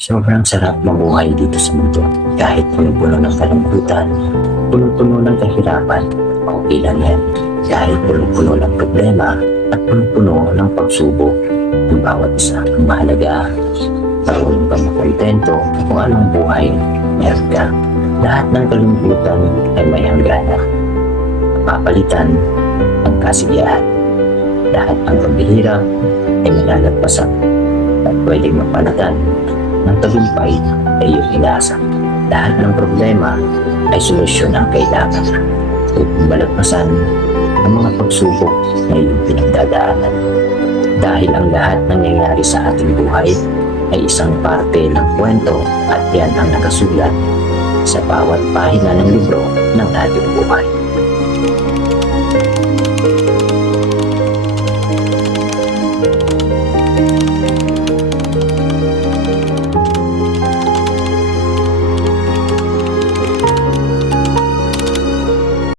Sobrang sarap mabuhay dito sa mundo. Kahit puno-puno ng kalungkutan, puno-puno ng kahirapan, okay lang yan. Kahit puno-puno ng problema at puno-puno ng pagsubok, ang bawat isa ang mahalaga. Marunong kang makontento kung anong buhay meron ka. Lahat ng kalungkutan ay may hangganan. Papalitan ang kasiyahan. Lahat ng paghihirap ay malalagpasan at pwedeng mapalitan ng tagumpay ay iyong inaasa. Lahat ng problema ay solusyon ang kailangan upang malagpasan ang mga pagsubok na iyong pinagdadaanan. Dahil ang lahat nangyayari sa ating buhay ay isang parte ng kwento at yan ang nakasulat sa bawat pahina ng libro ng ating buhay.